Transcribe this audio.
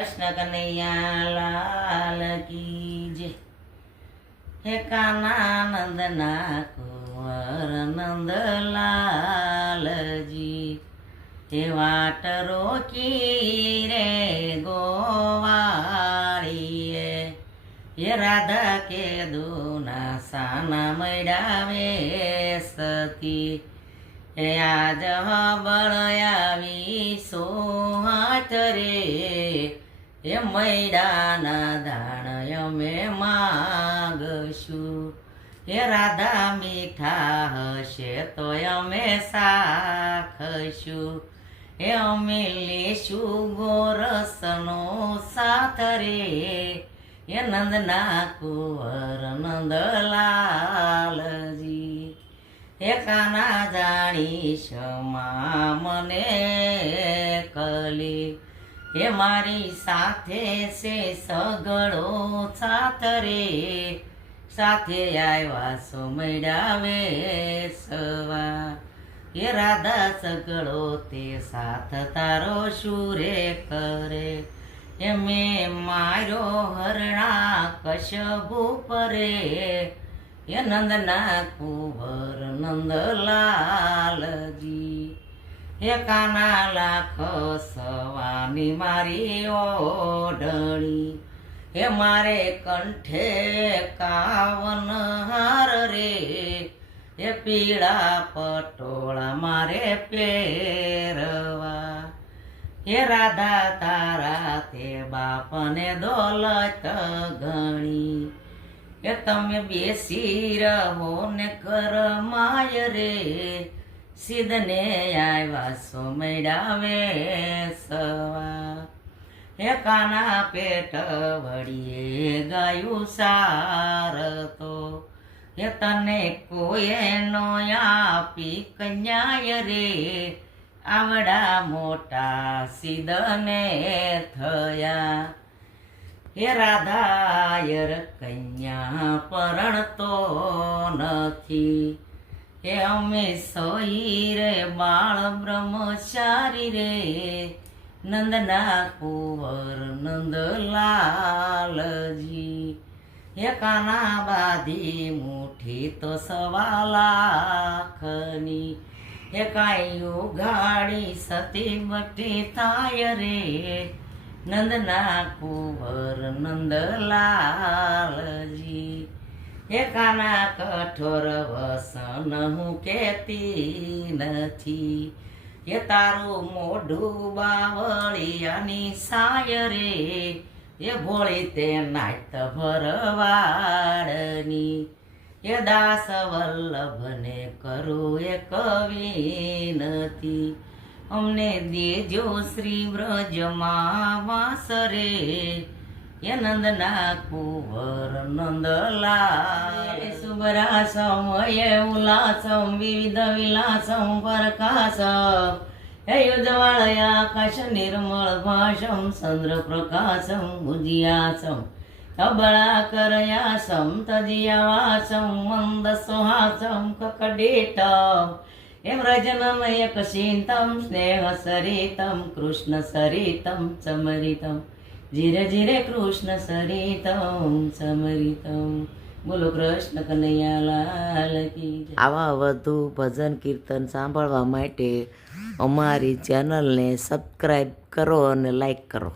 कृष्ण कन्हैया लाल की जय। हे कानानंद ना कुंवर नंद लाल जी। हे वाट रोकी रे गोवाळीए। ये राधा के दूना साना मैडावे सती। हे आज बळयावी सोहाट रे। એ મૈડાના ધાણ અમે માગશું। એ રાધા મીઠા હશે તો અમે સાખશું। એ અમે લેશું ગોરસનો સાથ રે। એ નંદના કુંવર નંદલાલજી। એ કાના જાણીશ મા મને કલી। એ મારી સાથે છે સગડો સાથ રે। સાથે આવ્યા સો મેળાવે સવા। એ રાધા સગડો તે સાથ તારો શું રે કરે। એ મેં માર્યો હરણા કશબુ પરે। એ નંદના કુંવર નંદલાલજી। એ કાના લાખ સવાની મારી ઓઢણી। એ મારે કંઠે કાવન હાર રે। એ પીળા પટોળા મારે પહેરવા। એ રાધા તારા તે બાપને દોલત ગણી। એ તમે બેસી રહો ને કર માય રે। સિદ્ધને આવ્યા સો મેળાવે સવા। હે કાના પેટ વળીએ ગાયું સારતો। હે તને કોઈએ નો આપી કન્યાય રે। આવડા મોટા સિદ્ધને થયા। હે રાધાયર કન્યા પરણતો નથી। એ અમે સોઈ રે બાળ બ્રહ્મચારી રે। નંદના કુંવર નંદલાલજી। હે કાના બાધી મુઠી તો 1.25 લાખની। હે કાંઈ ઉઘાડી સતી બટી થાય રે। નંદના કુંવર નંદલાલજી। હે કાના કઠોર વસન હું કેતી નથી। એ તારું મોઢું બાવળિયાની સાય રે। એ ભોળી તે નાત ભરવાડની। એ દાસ વલ્લભને કરું એ કવિનતી। અમને દેજો શ્રી બ્રજમાં વાસ રે। એ નંદના કુંવર નંદલાલ। શુભરાસમ એ ઉલ્લાસમ વિવિધ વિલાસમ પરકાસમ। હે યુજવાળ આકાશ નિર્મળ ભાષમ ચંદ્ર પ્રકાશમ ભુજિયાસમ। અબળાકરયાસમ તજિયાવાસમ મંદ સુહાસમ કકડીટમ। એ વ્રજનમ એક ચિંતમ સ્નેહ સરિતમ કૃષ્ણ સરિતમ ચમરિતમ। ધીરે ધીરે કૃષ્ણ સરિતમ સમરિતમ। બોલો કૃષ્ણ કનૈયા લાલ કી જય। આવા વધુ ભજન કીર્તન સાંભળવા માટે અમારી ચેનલને સબસ્ક્રાઈબ કરો અને લાઈક કરો।